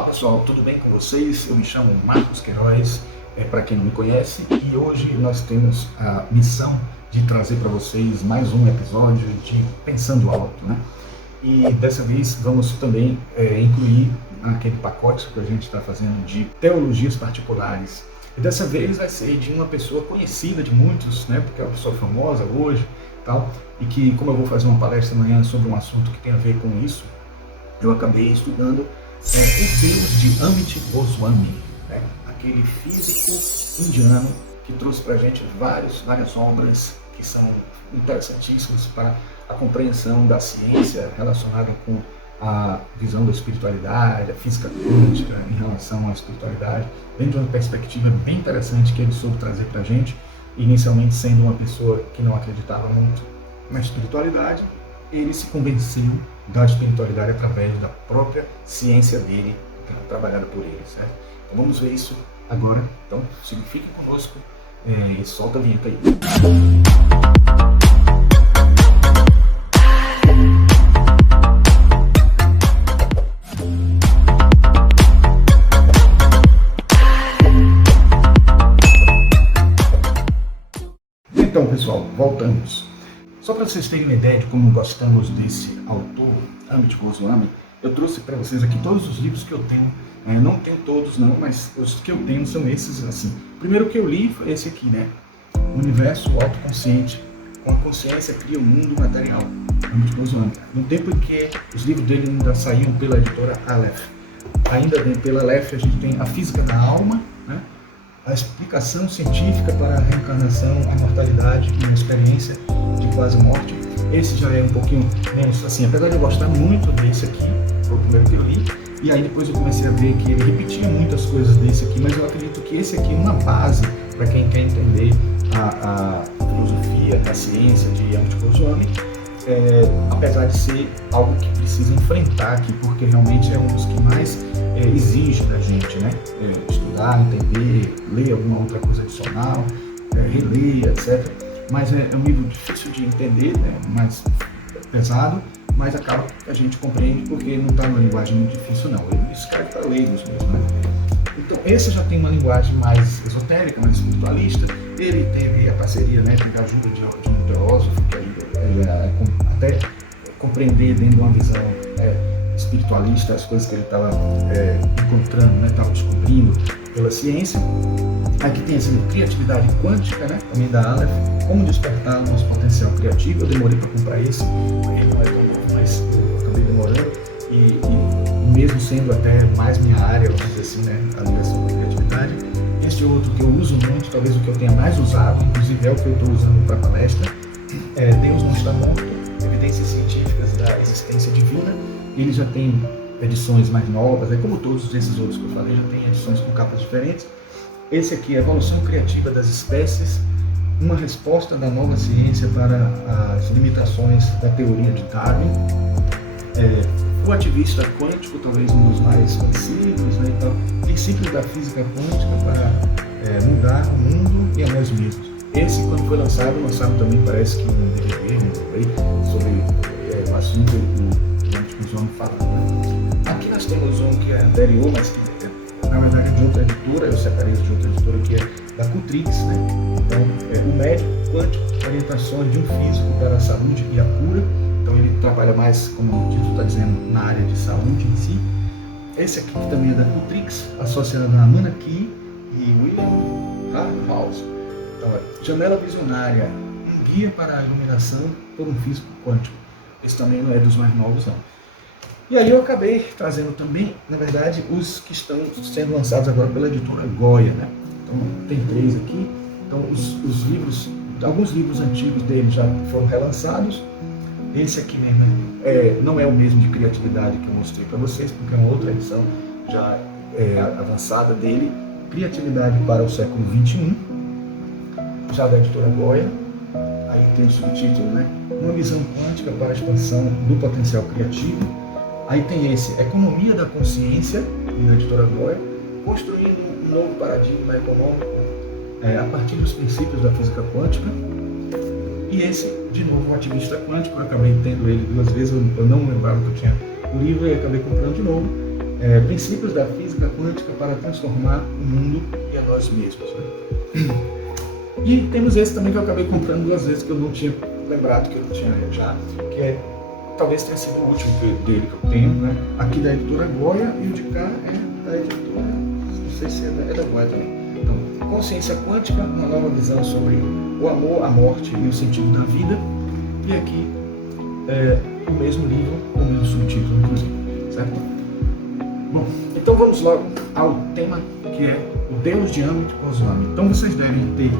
Olá pessoal, tudo bem com vocês? Eu me chamo Marcos Queiroz, para quem não me conhece, e hoje nós temos a missão de trazer para vocês mais um episódio de Pensando Alto, né? E dessa vez vamos também incluir aquele pacote que a gente está fazendo de teologias particulares. E dessa vez vai ser de uma pessoa conhecida de muitos, né? Porque é uma pessoa famosa hoje, tal, e que, como eu vou fazer uma palestra amanhã sobre um assunto que tem a ver com isso, eu acabei estudando o Deus de Amit Goswami, né? Aquele físico indiano que trouxe para a gente várias obras que são interessantíssimas para a compreensão da ciência relacionada com a visão da espiritualidade, a física quântica em relação à espiritualidade, dentro de uma perspectiva bem interessante que ele soube trazer para a gente, inicialmente sendo uma pessoa que não acreditava muito na espiritualidade. Ele se convenceu da espiritualidade através da própria ciência dele, trabalhada por ele, certo? Então vamos ver isso agora. Então, fiquem conosco e solta a vinheta aí. Então, pessoal, voltamos. Só para vocês terem uma ideia de como gostamos desse autor, Amit Goswami, eu trouxe para vocês aqui todos os livros que eu tenho. Não tenho todos não, mas os que eu tenho são esses assim. O primeiro que eu li foi esse aqui, né? O Universo Autoconsciente. Com a consciência cria o mundo material. Amit Goswami. No tempo em que os livros dele ainda saíam pela editora Aleph. Ainda pela Aleph a gente tem A Física da Alma, né? A explicação científica para a reencarnação, a mortalidade e a experiência de quase morte. Esse já é um pouquinho menos assim, apesar de eu gostar muito desse aqui, foi o primeiro que eu li, e aí depois eu comecei a ver que ele repetia muitas coisas desse aqui, mas eu acredito que esse aqui é uma base para quem quer entender a filosofia, a ciência de Amit Goswami, apesar de ser algo que precisa enfrentar aqui, porque realmente é um dos que mais exige da gente, né? Estudar, entender, ler alguma outra coisa adicional, reler, etc. Mas é um livro difícil de entender, né? Mais pesado, mas acaba que a gente compreende porque não está numa linguagem muito difícil, não. Ele escreve para leigos mesmo, né? Então, esse já tem uma linguagem mais esotérica, mais espiritualista. Ele teve a parceria, né? Teve a ajuda de um teósofo que ajuda ele a até compreender dentro de uma visão espiritualista as coisas que ele estava encontrando, né? Estava descobrindo pela ciência. Aqui tem esse livro, Criatividade Quântica, né? Também da Aleph, Como Despertar o Nosso Potencial Criativo. Eu demorei para comprar esse, ele não é tão novo, mas eu acabei demorando, e mesmo sendo até mais minha área, vamos dizer assim, né? A ligação com a criatividade. Este outro que eu uso muito, talvez o que eu tenha mais usado, inclusive é o que eu estou usando para palestra, Deus Não Está Morto, Evidências Científicas da Existência Divina. Ele já tem edições mais novas, como todos esses outros que eu falei, já tem edições com capas diferentes. Esse aqui é a Evolução Criativa das Espécies, uma resposta da nova ciência para as limitações da teoria de Darwin. O Ativista Quântico, talvez um dos mais conhecidos, né? Então, princípios da física quântica para mudar o mundo e a nós mesmos. Esse, quando foi lançado também parece que um DVD, sobre o assunto que o Amit Goswami falando, né? Aqui nós temos um que é anterior, mas que na verdade de outra editora, eu separei de outra editora que é da Cutrix, né? Então, o Médico Quântico, Orientações de um Físico para a Saúde e a Cura. Então ele trabalha mais, como o título está dizendo, na área de saúde em si. Esse aqui que também é da Cutrix, associado a Nana Key e William Harthouse. Então, Janela Visionária, um guia para a iluminação por um físico quântico. Esse também não é dos mais novos, não. E aí eu acabei trazendo também, na verdade, os que estão sendo lançados agora pela editora Goya, né? Então tem 3 aqui. Então os livros, alguns livros antigos dele já foram relançados. Esse aqui mesmo não é o mesmo de criatividade que eu mostrei para vocês, porque é uma outra edição já avançada dele, Criatividade para o Século XXI, já da editora Goya. Aí tem o subtítulo, né? Uma visão quântica para a expansão do potencial criativo. Aí tem esse, Economia da Consciência, da editora Goya, construindo um novo paradigma econômico a partir dos princípios da física quântica. E esse, de novo, um ativista quântico, eu acabei tendo ele 2 vezes, eu não lembrava que eu tinha o livro e acabei comprando de novo. princípios da física quântica para transformar o mundo e a nós mesmos. Né? E temos esse também que eu acabei comprando 2 vezes, que eu não tinha lembrado que eu tinha já, que talvez tenha sido o último dele que eu tenho, né? Aqui da editora Goya, e o de cá é da editora, não sei se é da Goya também. Então, Consciência Quântica, uma nova visão sobre o amor, a morte e o sentido da vida. E aqui o mesmo livro, com o mesmo subtítulo, inclusive, certo? Bom, então vamos logo ao tema, que é o Deus de Amit Goswami. Então vocês devem ter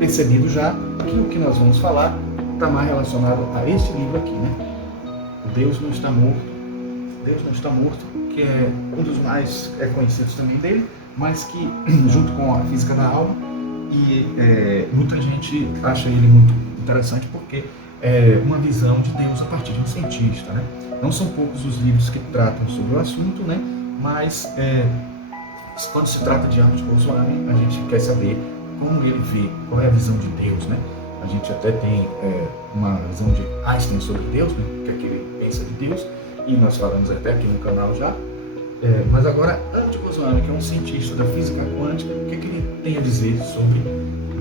percebido já que o que nós vamos falar está mais relacionado a este livro aqui, né? O Deus Não Está Morto. Deus Não Está Morto, que é um dos mais conhecidos também dele, mas que, junto com a Física da Alma, e muita gente acha ele muito interessante porque é uma visão de Deus a partir de um cientista, né? Não são poucos os livros que tratam sobre o assunto, né? Mas quando se trata de Amit Goswami, a gente quer saber como ele vê, qual é a visão de Deus, né? A gente até tem uma visão de Einstein sobre Deus, né? O que é que ele pensa de Deus, e nós falamos até aqui no canal já. Mas agora, Amit Goswami, que é um cientista da física quântica, o que é que ele tem a dizer sobre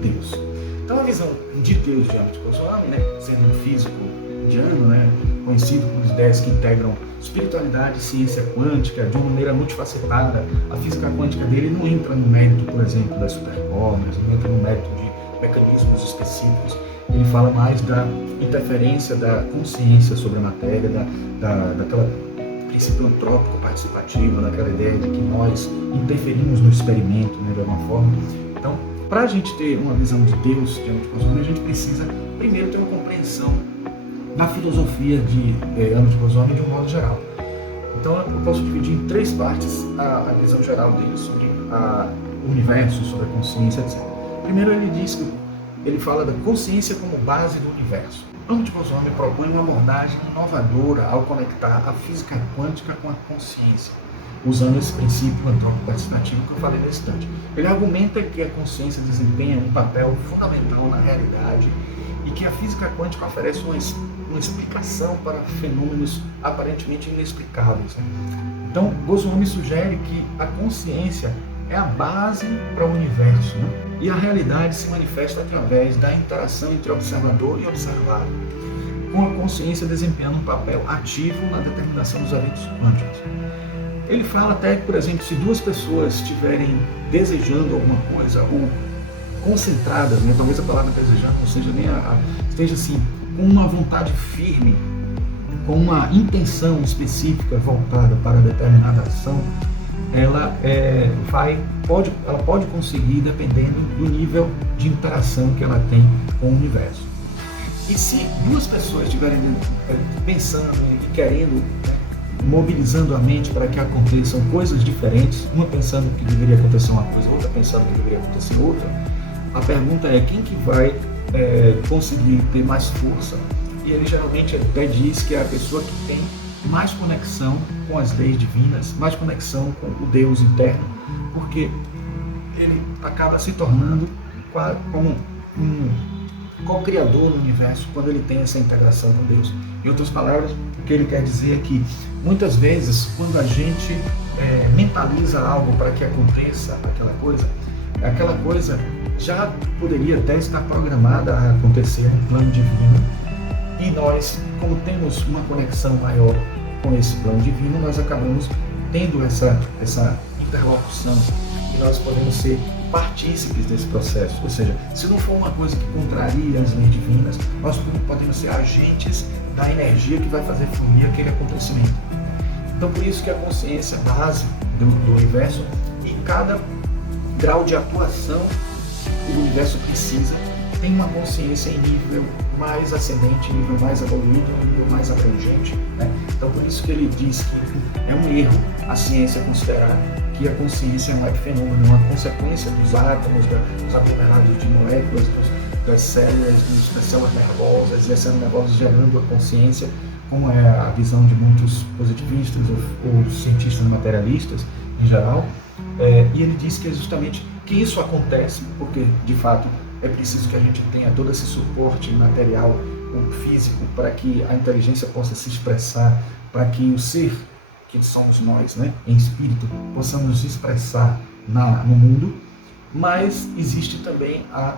Deus? Então, a visão de Deus de Amit Goswami, né? Sendo um físico indiano, né? Conhecido por ideias que integram espiritualidade e ciência quântica de uma maneira multifacetada. A física quântica dele não entra no mérito, por exemplo, das supercórneas, não entra no mérito de mecanismos específicos. Ele fala mais da interferência da consciência sobre a matéria, daquela princípio antrópico participativo, daquela ideia de que nós interferimos no experimento, né, de alguma forma. Então, para a gente ter uma visão de Deus, de Amit Goswami, a gente precisa primeiro ter uma compreensão da filosofia de Amit Goswami de um modo geral. Então eu posso dividir em 3 partes a visão geral dele sobre o universo, sobre a consciência, etc. Primeiro ele fala da consciência como base do universo. Amit Goswami propõe uma abordagem inovadora ao conectar a física quântica com a consciência, usando esse princípio antrópico participativo que eu falei nesse instante. Ele argumenta que a consciência desempenha um papel fundamental na realidade e que a física quântica oferece uma explicação para fenômenos aparentemente inexplicáveis. Né? Então, Goswami sugere que a consciência é a base para o universo, né? E a realidade se manifesta através da interação entre observador e observado, com a consciência desempenhando um papel ativo na determinação dos eventos quânticos. Ele fala até que, por exemplo, se 2 pessoas estiverem desejando alguma coisa ou concentradas, né? Talvez a palavra desejar não seja nem esteja assim, com uma vontade firme, com uma intenção específica voltada para determinada ação, ela pode conseguir dependendo do nível de interação que ela tem com o universo. E se 2 pessoas estiverem pensando e querendo, mobilizando a mente para que aconteçam coisas diferentes, uma pensando que deveria acontecer uma coisa, outra pensando que deveria acontecer outra, a pergunta é quem que vai conseguir ter mais força? E ele geralmente até diz que é a pessoa que tem mais conexão com as leis divinas, mais conexão com o Deus interno, porque ele acaba se tornando como um co-criador no universo quando ele tem essa integração com Deus. Em outras palavras, o que ele quer dizer é que muitas vezes quando a gente mentaliza algo para que aconteça aquela coisa já poderia até estar programada a acontecer no plano divino, e nós, como temos uma conexão maior com esse plano divino, nós acabamos tendo essa interlocução e nós podemos ser partícipes desse processo. Ou seja, se não for uma coisa que contraria as leis divinas, nós podemos ser agentes da energia que vai fazer fluir aquele acontecimento. Então, por isso que a consciência base do universo, e cada grau de atuação que o universo precisa, tem uma consciência em nível mais ascendente, em nível mais evoluído, em nível mais abrangente. Né? Então, por isso que ele diz que é um erro a ciência considerar que a consciência é um epifenômeno, é uma consequência dos átomos, dos aglomerados de moléculas, das células, das células nervosas, e essas nervosas gerando a consciência, como é a visão de muitos positivistas ou cientistas materialistas em geral. E ele diz que é justamente que isso acontece porque, de fato, é preciso que a gente tenha todo esse suporte material ou físico para que a inteligência possa se expressar, para que o ser que somos nós, né, em espírito, possamos nos expressar no mundo, mas existe também a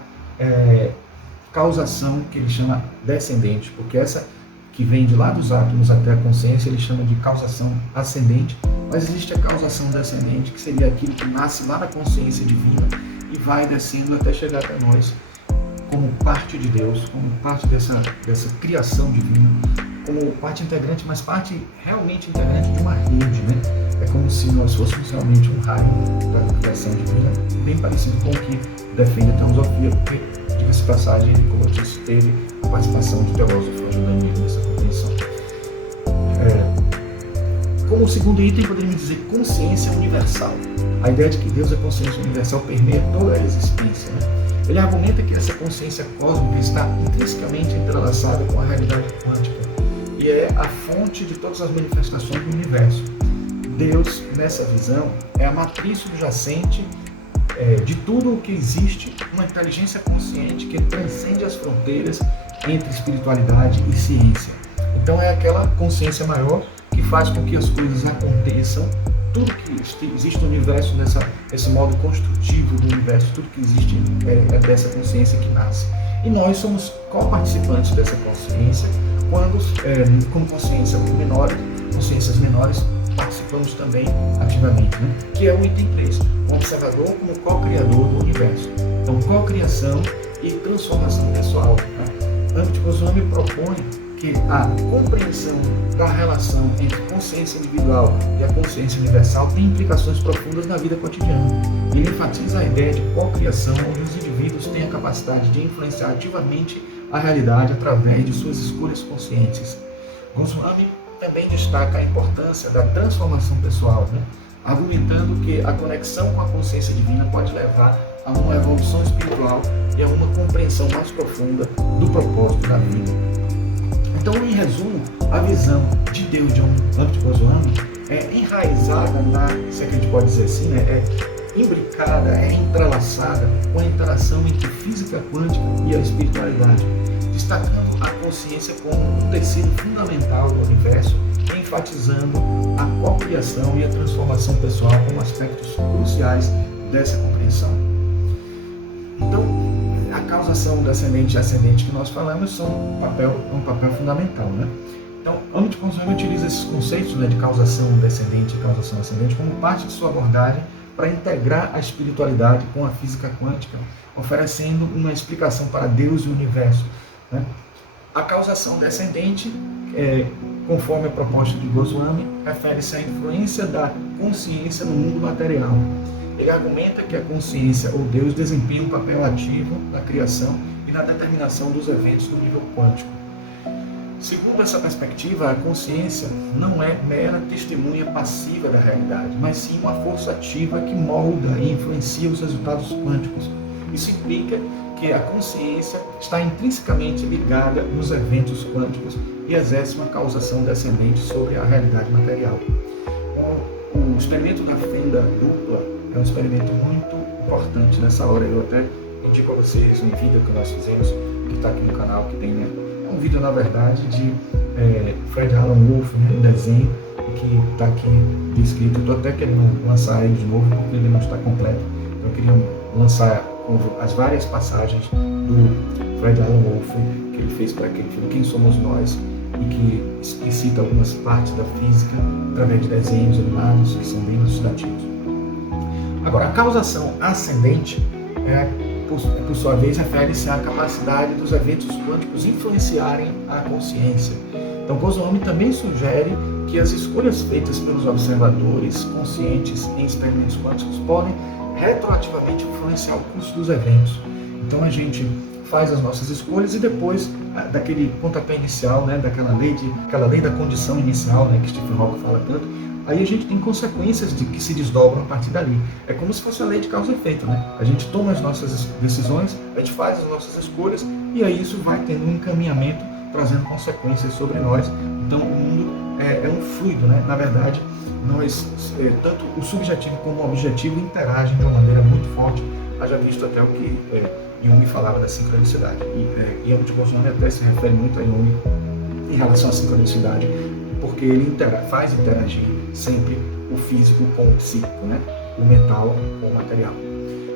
causação que ele chama descendente, porque essa que vem de lá dos átomos até a consciência, ele chama de causação ascendente, mas existe a causação descendente, que seria aquilo que nasce lá na consciência divina e vai descendo até chegar até nós, como parte de Deus, como parte dessa criação divina, como parte integrante, mas parte realmente integrante de uma rede, né? É como se nós fôssemos realmente um raio da criação divina, bem parecido com o que defende a teosofia, porque, diga-se de passagem, como eu disse, teve a participação de teósofos ajudando ele nessa compreensão. Como segundo item, poderíamos dizer consciência universal. A ideia de que Deus é consciência universal permeia toda a existência, né? Ele argumenta que essa consciência cósmica está intrinsecamente entrelaçada com a realidade quântica e é a fonte de todas as manifestações do universo. Deus, nessa visão, é a matriz subjacente de tudo o que existe, uma inteligência consciente que transcende as fronteiras entre espiritualidade e ciência. Então é aquela consciência maior que faz com que as coisas aconteçam, tudo que existe no universo, nesse modo construtivo do universo, tudo que existe é dessa consciência que nasce. E nós somos co-participantes dessa consciência, quando, como consciências menores, participamos também ativamente, né? Que é o item 3, o observador como co-criador do universo. Então, co-criação e transformação pessoal. Né? Âmbito Goswami propõe que a compreensão da relação entre consciência individual e a consciência universal tem implicações profundas na vida cotidiana. Ele enfatiza a ideia de co-criação, onde os indivíduos têm a capacidade de influenciar ativamente a realidade através de suas escolhas conscientes. Goswami também destaca a importância da transformação pessoal, né? Argumentando que a conexão com a consciência divina pode levar a uma evolução espiritual e a uma compreensão mais profunda do propósito da vida. Então, em resumo, a visão de Deus de Âmbito Goswami é enraizada se é que a gente pode dizer assim, né? É imbricada, é entrelaçada com a interação entre física quântica e a espiritualidade, destacando a consciência como um tecido fundamental do universo, enfatizando a cocriação e a transformação pessoal como aspectos cruciais dessa compreensão. Então, a causação descendente e ascendente que nós falamos um papel fundamental, né? Então, Âmbito Goswami utiliza esses conceitos, né, de causação descendente e causação ascendente como parte de sua abordagem para integrar a espiritualidade com a física quântica, oferecendo uma explicação para Deus e o universo, né? A causação descendente, conforme a proposta de Goswami, refere-se à influência da consciência no mundo material. Ele argumenta que a consciência ou Deus desempenha um papel ativo na criação e na determinação dos eventos no nível quântico. Segundo essa perspectiva, a consciência não é mera testemunha passiva da realidade, mas sim uma força ativa que molda e influencia os resultados quânticos. Isso implica que a consciência está intrinsecamente ligada nos eventos quânticos e exerce uma causação descendente sobre a realidade material. O experimento da fenda dupla é um experimento muito importante nessa hora. Eu até indico a vocês um vídeo que nós fizemos, que está aqui no canal, que tem, né? É um vídeo, na verdade, de Fred Alan Wolf, né, um desenho, que está aqui descrito. Eu estou até querendo lançar ele de novo, porque ele não está completo. Eu queria lançar as várias passagens do Fred Alan Wolf que ele fez para aquele filme Quem Somos Nós, e que explicita algumas partes da física através de desenhos animados que são bem elucidativos. Agora, a causação ascendente, por sua vez, refere-se à capacidade dos eventos quânticos influenciarem a consciência. Então, Goswami também sugere que as escolhas feitas pelos observadores conscientes em experimentos quânticos podem retroativamente influenciar o curso dos eventos. Então, a gente faz as nossas escolhas e depois daquele pontapé inicial, né, daquela lei da condição inicial, né, que Stephen Hawking fala tanto, aí a gente tem consequências que se desdobram a partir dali. É como se fosse a lei de causa e efeito, né? A gente toma as nossas decisões, a gente faz as nossas escolhas e aí isso vai tendo um encaminhamento, trazendo consequências sobre nós. Então o mundo é um fluido, né? Na verdade, nós, tanto o subjetivo como o objetivo interagem de uma maneira muito forte. Haja visto até o que Jung falava da sincronicidade. E Âmbito Goswami até se refere muito a Jung em relação à sincronicidade, porque ele faz interagir sempre o físico com o psíquico, né? O mental com o material.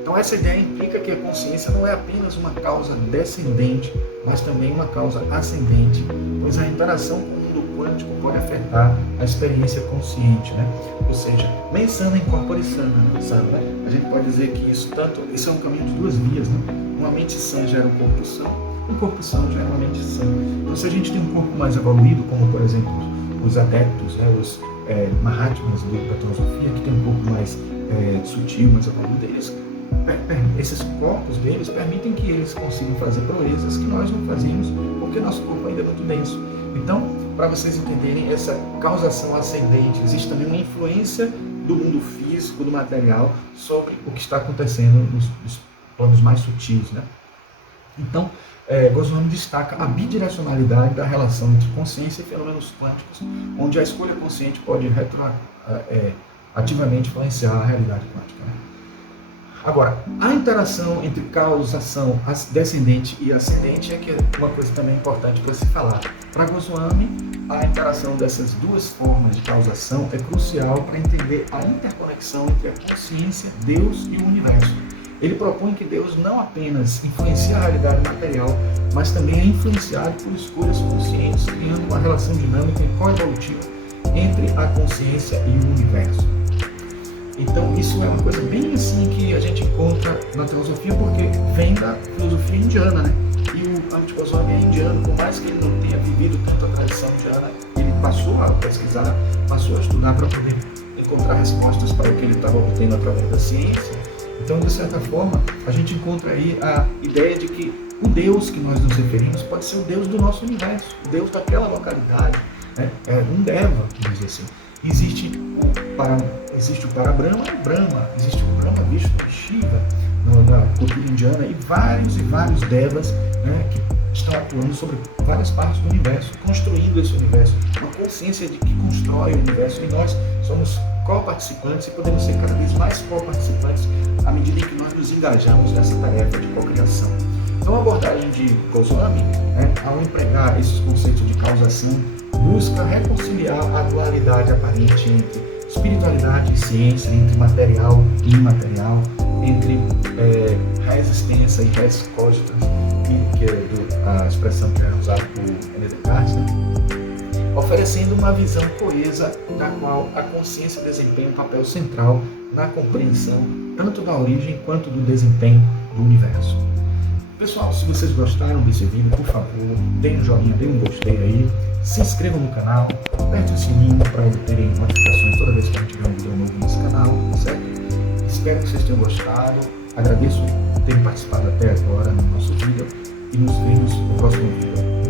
Então essa ideia implica que a consciência não é apenas uma causa descendente, mas também uma causa ascendente, pois a interação com o mundo quântico pode afetar a experiência consciente, né? Ou seja, mens sana in corpore sana, né? A gente pode dizer que isso é um caminho de duas vias, né? Uma mente sã gera um corpo são gera uma mente sã. Então se a gente tem um corpo mais evoluído, como por exemplo os adeptos, né? Os Mahatmas da Teosofia, que tem um corpo mais sutil, mais evoluído, esses corpos deles permitem que eles consigam fazer proezas que nós não fazíamos, porque nosso corpo ainda é muito denso. Então, para vocês entenderem essa causação ascendente, existe também uma influência do mundo físico, do material, sobre o que está acontecendo nos planos mais sutis, né? Então, Goswami destaca a bidirecionalidade da relação entre consciência e fenômenos quânticos, onde a escolha consciente pode ativamente influenciar a realidade quântica, né? Agora, a interação entre causação descendente e ascendente é que é uma coisa também importante para se falar. Para Goswami, a interação dessas duas formas de causação é crucial para entender a interconexão entre a consciência, Deus e o universo. Ele propõe que Deus não apenas influencia a realidade material, mas também é influenciado por escolhas conscientes, criando uma relação dinâmica e coevolutiva entre a consciência e o universo. Então isso é uma coisa bem assim que a gente encontra na teosofia, porque vem da filosofia indiana, né? E o Amit Goswami é indiano, por mais que ele não tenha vivido tanto a tradição indiana, ele passou a pesquisar, passou a estudar para poder encontrar respostas para o que ele estava obtendo através da ciência. Então, de certa forma, a gente encontra aí a ideia de que o Deus que nós nos referimos pode ser o Deus do nosso universo, o Deus daquela localidade, né? Um Deva, vamos dizer assim. Existe o Parabrahma e o Brahma, existe o Brahma, Vishnu e Shiva na cultura indiana, e vários Devas, né, que estão atuando sobre várias partes do universo, construindo esse universo, uma consciência de que constrói o universo, e nós somos co-participantes e podemos ser cada vez mais co-participantes à medida em que nós nos engajamos nessa tarefa de cocriação. Então a abordagem de Goswami, né, ao empregar esses conceitos de causação, busca reconciliar a dualidade aparente entre espiritualidade e ciência, entre material e imaterial, entre res extensa e res cogita, que é a expressão que é usada por René Descartes, né? Oferecendo uma visão coesa da qual a consciência desempenha um papel central na compreensão tanto da origem quanto do desempenho do universo. Pessoal, se vocês gostaram desse vídeo, por favor, deem um joinha, deem um gostei aí, se inscrevam no canal, aperte o sininho para obterem notificações toda vez que a gente tiver um vídeo novo nesse canal, certo? Espero que vocês tenham gostado, agradeço por terem participado até agora no nosso vídeo e nos vemos no próximo vídeo.